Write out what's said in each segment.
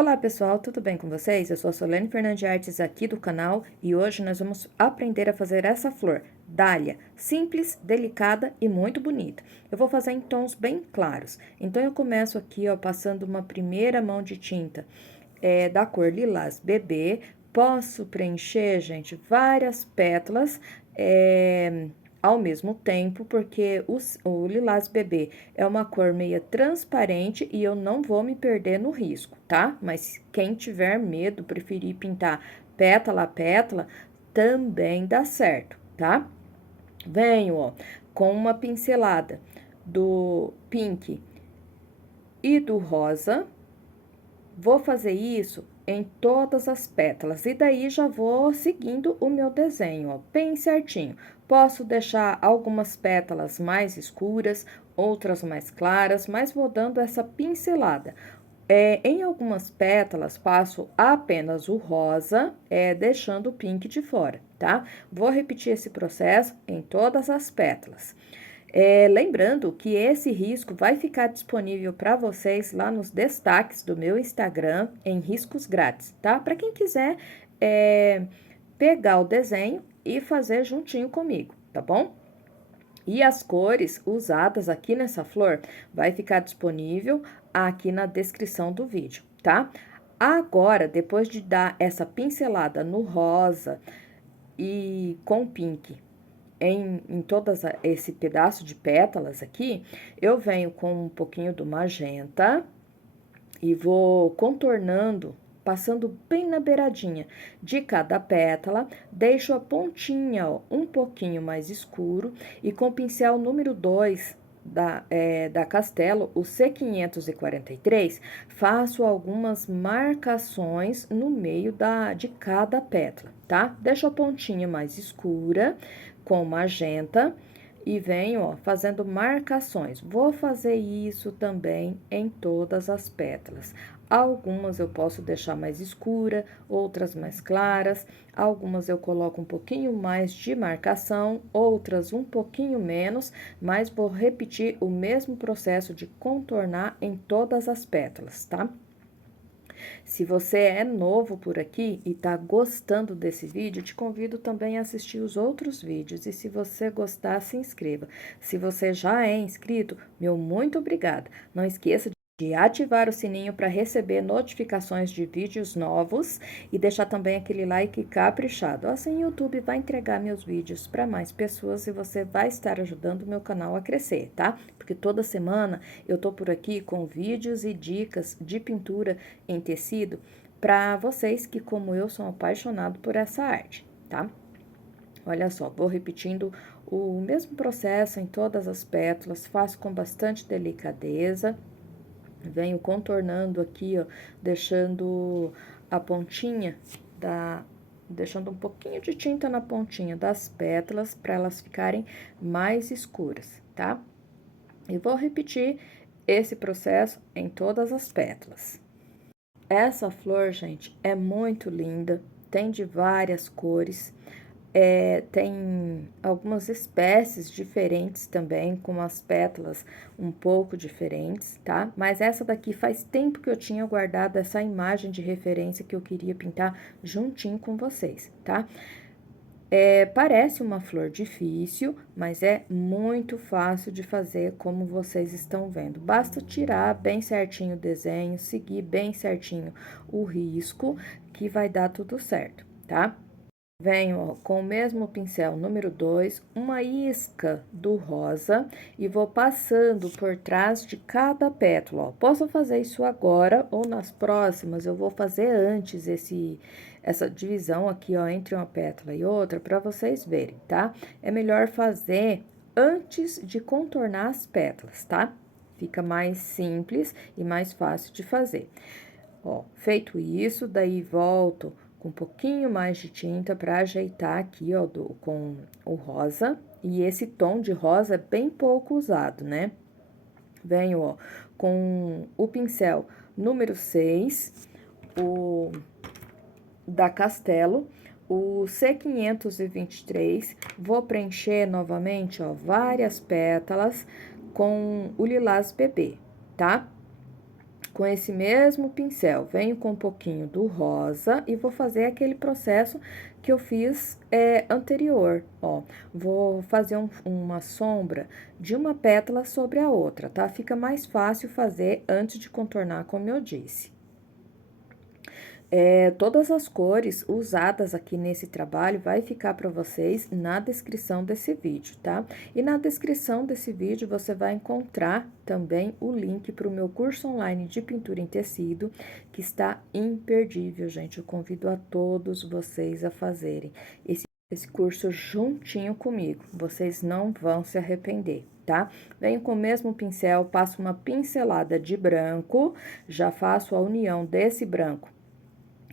Olá pessoal, tudo bem com vocês? Eu sou a Solene Fernandes Artes aqui do canal e hoje nós vamos aprender a fazer essa flor, dália, simples, delicada e muito bonita. Eu vou fazer em tons bem claros, então eu começo aqui, ó, passando uma primeira mão de tinta da cor lilás bebê. Posso preencher, gente, várias pétalas, ao mesmo tempo, porque o lilás bebê é uma cor meio transparente e eu não vou me perder no risco, tá? Mas quem tiver medo, preferir pintar pétala a pétala, também dá certo, tá? Venho, ó, com uma pincelada do pink e do rosa. Vou fazer isso em todas as pétalas e daí já vou seguindo o meu desenho, ó, bem certinho. Posso deixar algumas pétalas mais escuras, outras mais claras, mas vou dando essa pincelada. Em algumas pétalas, passo apenas o rosa, deixando o pink de fora, tá? Vou repetir esse processo em todas as pétalas. Lembrando que esse risco vai ficar disponível para vocês lá nos destaques do meu Instagram, em riscos grátis, tá? Para quem quiser pegar o desenho e fazer juntinho comigo, tá bom? E as cores usadas aqui nessa flor vai ficar disponível aqui na descrição do vídeo, tá? Agora, depois de dar essa pincelada no rosa e com pink em todas esse pedaço de pétalas aqui, eu venho com um pouquinho do magenta e vou contornando, passando bem na beiradinha de cada pétala, deixo a pontinha, ó, um pouquinho mais escuro e com o pincel número 2 da Castelo, o C543, faço algumas marcações no meio de cada pétala, tá? Deixo a pontinha mais escura com magenta e venho, ó, fazendo marcações. Vou fazer isso também em todas as pétalas. Algumas eu posso deixar mais escura, outras mais claras. Algumas eu coloco um pouquinho mais de marcação, outras um pouquinho menos, mas vou repetir o mesmo processo de contornar em todas as pétalas, tá? Se você é novo por aqui e tá gostando desse vídeo, te convido também a assistir os outros vídeos. E se você gostar, se inscreva. Se você já é inscrito, meu muito obrigada. Não esqueça de ativar o sininho para receber notificações de vídeos novos e deixar também aquele like caprichado. Assim, o YouTube vai entregar meus vídeos para mais pessoas e você vai estar ajudando o meu canal a crescer, tá? Porque toda semana eu tô por aqui com vídeos e dicas de pintura em tecido para vocês que, como eu, são apaixonados por essa arte, tá? Olha só, vou repetindo o mesmo processo em todas as pétalas, faço com bastante delicadeza. Venho contornando aqui, ó, deixando a pontinha deixando um pouquinho de tinta na pontinha das pétalas para elas ficarem mais escuras, tá? E vou repetir esse processo em todas as pétalas. Essa flor, gente, é muito linda, tem de várias cores. Tem algumas espécies diferentes também, com as pétalas um pouco diferentes, tá? Mas essa daqui faz tempo que eu tinha guardado essa imagem de referência que eu queria pintar juntinho com vocês, tá? Parece uma flor difícil, mas é muito fácil de fazer, como vocês estão vendo. Basta tirar bem certinho o desenho, seguir bem certinho o risco, que vai dar tudo certo, tá? Venho, ó, com o mesmo pincel número 2, uma isca do rosa e vou passando por trás de cada pétala, ó. Posso fazer isso agora ou nas próximas, eu vou fazer antes essa divisão aqui, ó, entre uma pétala e outra, para vocês verem, tá? É melhor fazer antes de contornar as pétalas, tá? Fica mais simples e mais fácil de fazer. Ó, feito isso, daí volto com um pouquinho mais de tinta para ajeitar aqui, ó, com o rosa. E esse tom de rosa é bem pouco usado, né? Venho, ó, com o pincel número 6, o da Castelo, o C523, vou preencher novamente, ó, várias pétalas com o lilás bebê, tá? Com esse mesmo pincel, venho com um pouquinho do rosa e vou fazer aquele processo que eu fiz anterior, ó. Vou fazer uma sombra de uma pétala sobre a outra, tá? Fica mais fácil fazer antes de contornar, como eu disse. Todas as cores usadas aqui nesse trabalho vai ficar para vocês na descrição desse vídeo, tá? E na descrição desse vídeo você vai encontrar também o link para o meu curso online de pintura em tecido, que está imperdível, gente. Eu convido a todos vocês a fazerem esse curso juntinho comigo. Vocês não vão se arrepender, tá? Venho com o mesmo pincel, passo uma pincelada de branco, já faço a união desse branco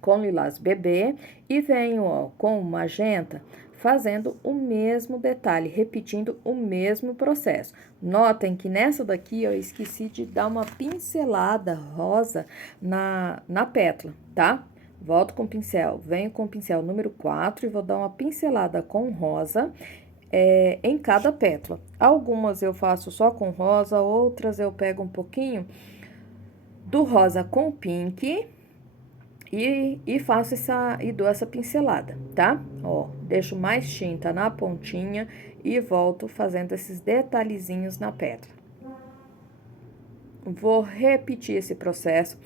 com lilás bebê e venho, ó, com o magenta fazendo o mesmo detalhe, repetindo o mesmo processo. Notem que nessa daqui eu esqueci de dar uma pincelada rosa na pétala, tá? Volto com o pincel, venho com o pincel número 4 e vou dar uma pincelada com rosa em cada pétala. Algumas eu faço só com rosa, outras eu pego um pouquinho do rosa com pink e faço e dou essa pincelada, tá? Ó, deixo mais tinta na pontinha e volto fazendo esses detalhezinhos na pétala. Vou repetir esse processo.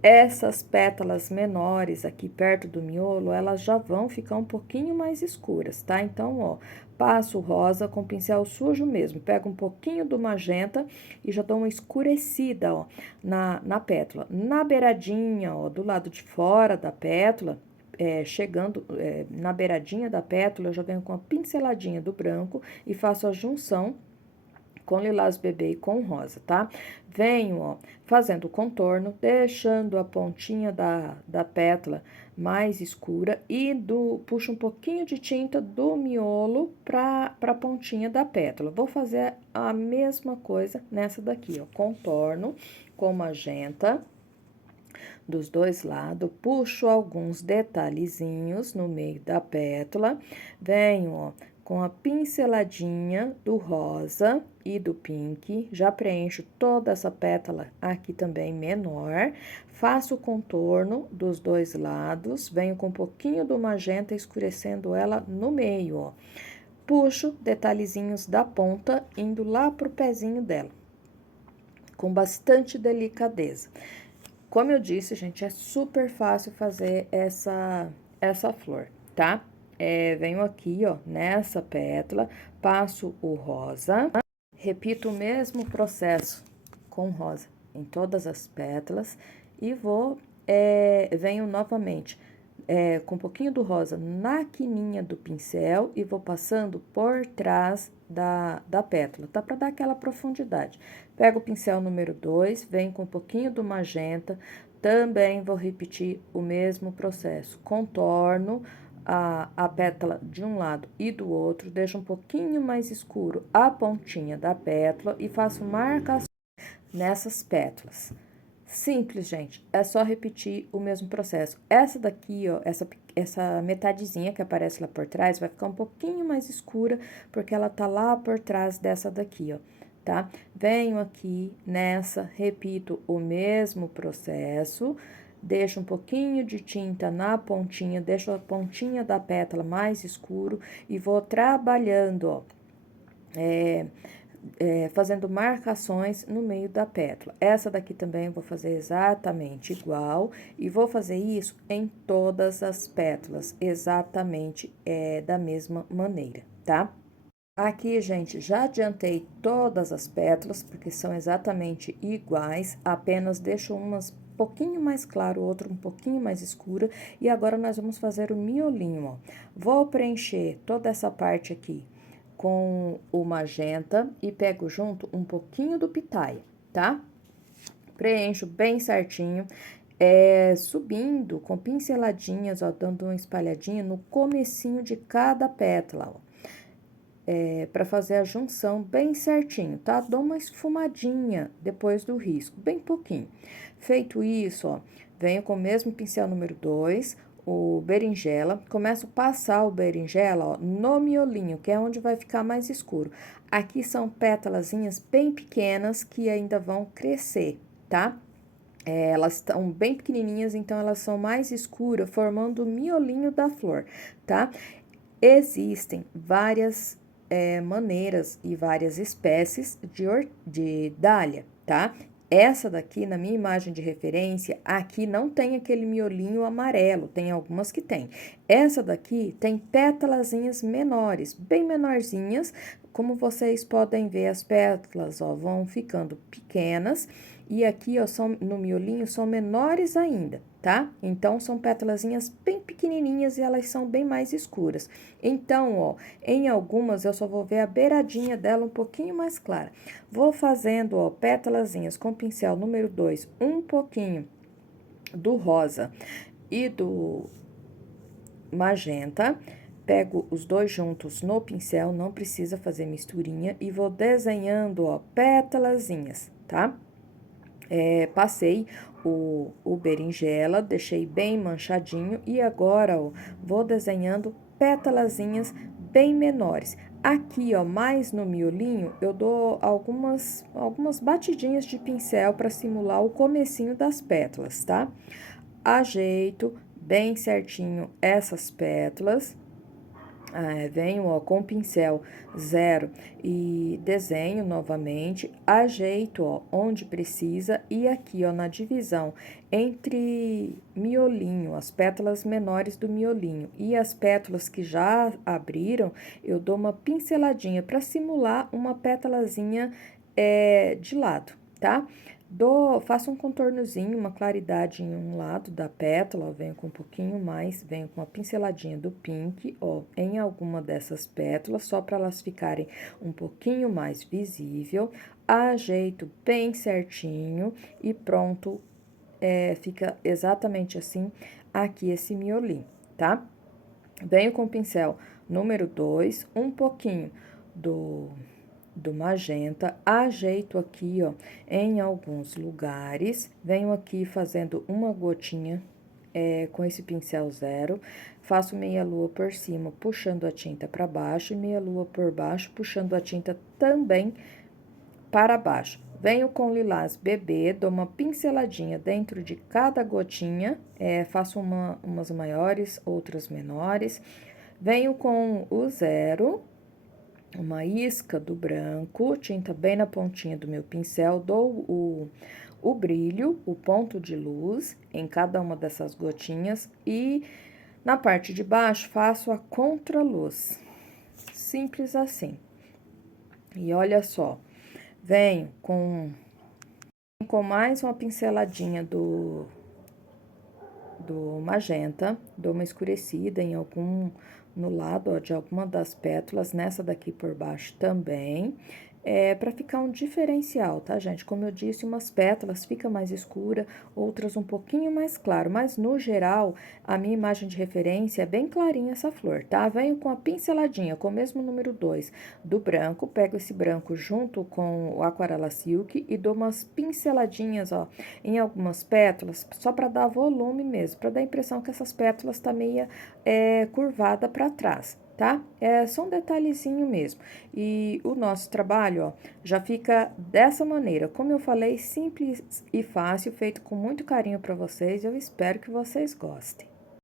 Essas pétalas menores aqui perto do miolo, elas já vão ficar um pouquinho mais escuras, tá? Então, ó, passo rosa com pincel sujo mesmo, pego um pouquinho do magenta e já dou uma escurecida, ó, na pétala. Na beiradinha, ó, do lado de fora da pétala, chegando na beiradinha da pétala, eu já venho com a pinceladinha do branco e faço a junção com lilás bebê e com rosa, tá? Venho, ó, fazendo o contorno, deixando a pontinha da pétala mais escura e puxo um pouquinho de tinta do miolo pra pontinha da pétala. Vou fazer a mesma coisa nessa daqui, ó, contorno com magenta dos dois lados, puxo alguns detalhezinhos no meio da pétala, venho, ó, com a pinceladinha do rosa e do pink, já preencho toda essa pétala aqui também menor, faço o contorno dos dois lados, venho com um pouquinho do magenta escurecendo ela no meio, ó. Puxo detalhezinhos da ponta, indo lá pro pezinho dela, com bastante delicadeza. Como eu disse, gente, é super fácil fazer essa flor, tá? Venho aqui, ó, nessa pétala, passo o rosa, repito o mesmo processo com rosa em todas as pétalas e venho novamente com um pouquinho do rosa na quininha do pincel e vou passando por trás da pétala, tá? Pra dar aquela profundidade. Pego o pincel número 2, venho com um pouquinho do magenta, também vou repetir o mesmo processo. Contorno a pétala de um lado e do outro, deixo um pouquinho mais escuro a pontinha da pétala e faço marcações nessas pétalas. Simples, gente, é só repetir o mesmo processo. Essa daqui, ó, essa metadezinha que aparece lá por trás vai ficar um pouquinho mais escura, porque ela tá lá por trás dessa daqui, ó, tá? Venho aqui nessa, repito o mesmo processo, deixo um pouquinho de tinta na pontinha, deixo a pontinha da pétala mais escuro e vou trabalhando, ó, fazendo marcações no meio da pétala. Essa daqui também eu vou fazer exatamente igual e vou fazer isso em todas as pétalas, exatamente da mesma maneira, tá? Aqui, gente, já adiantei todas as pétalas, porque são exatamente iguais, apenas deixo umas um pouquinho mais claro, outra um pouquinho mais escura, e agora nós vamos fazer o miolinho, ó. Vou preencher toda essa parte aqui com o magenta e pego junto um pouquinho do pitaia, tá? Preencho bem certinho, subindo com pinceladinhas, ó, dando uma espalhadinha no comecinho de cada pétala, ó. Para fazer a junção bem certinho, tá? Dou uma esfumadinha depois do risco, bem pouquinho. Feito isso, ó, venho com o mesmo pincel número 2, o berinjela, começo a passar o berinjela, ó, no miolinho, que é onde vai ficar mais escuro. Aqui são pétalazinhas bem pequenas que ainda vão crescer, tá? Elas estão bem pequenininhas, então elas são mais escuras, formando o miolinho da flor, tá? Existem várias maneiras e várias espécies de dália, tá? Essa daqui, na minha imagem de referência, aqui não tem aquele miolinho amarelo, tem algumas que tem. Essa daqui tem pétalazinhas menores, bem menorzinhas, como vocês podem ver, as pétalas, ó, vão ficando pequenas, e aqui, ó, no miolinho, são menores ainda, tá? Então, são pétalazinhas bem pequenininhas e elas são bem mais escuras. Então, ó, em algumas eu só vou ver a beiradinha dela um pouquinho mais clara. Vou fazendo, ó, pétalazinhas com pincel número 2, um pouquinho do rosa e do magenta. Pego os dois juntos no pincel, não precisa fazer misturinha, e vou desenhando, ó, pétalazinhas, tá? Passei o berinjela, deixei bem manchadinho, e agora, ó, vou desenhando pétalazinhas bem menores. Aqui, ó, mais no miolinho, eu dou algumas batidinhas de pincel para simular o comecinho das pétalas, tá? Ajeito bem certinho essas pétalas. Venho, ó, com o pincel 0 e desenho novamente, ajeito, ó, onde precisa, e aqui, ó, na divisão entre miolinho, as pétalas menores do miolinho e as pétalas que já abriram, eu dou uma pinceladinha para simular uma pétalazinha de lado, tá? Faço um contornozinho, uma claridade em um lado da pétala, ó, venho com um pouquinho mais, venho com uma pinceladinha do pink, ó, em alguma dessas pétalas, só para elas ficarem um pouquinho mais visível, ajeito bem certinho e pronto, fica exatamente assim aqui esse miolinho, tá? Venho com o pincel número 2, um pouquinho do magenta, ajeito aqui, ó, em alguns lugares, venho aqui fazendo uma gotinha com esse pincel 0, faço meia lua por cima, puxando a tinta para baixo, e meia lua por baixo, puxando a tinta também para baixo. Venho com lilás bebê, dou uma pinceladinha dentro de cada gotinha, faço umas maiores, outras menores. Venho com o 0, uma isca do branco, tinta bem na pontinha do meu pincel, dou o brilho, o ponto de luz em cada uma dessas gotinhas, e na parte de baixo faço a contraluz. Simples assim. E olha só, venho com mais uma pinceladinha do magenta, dou uma escurecida no lado, ó, de alguma das pétalas, nessa daqui por baixo também, para ficar um diferencial, tá, gente? Como eu disse, umas pétalas fica mais escura, outras um pouquinho mais claro, mas no geral, a minha imagem de referência é bem clarinha essa flor, tá? Venho com a pinceladinha, com o mesmo número 2 do branco, pego esse branco junto com o Aquarela Silk e dou umas pinceladinhas, ó, em algumas pétalas, só para dar volume mesmo, para dar a impressão que essas pétalas tá meia curvada para trás, tá? É só um detalhezinho mesmo. E o nosso trabalho, ó, já fica dessa maneira. Como eu falei, simples e fácil, feito com muito carinho para vocês. Eu espero que vocês gostem.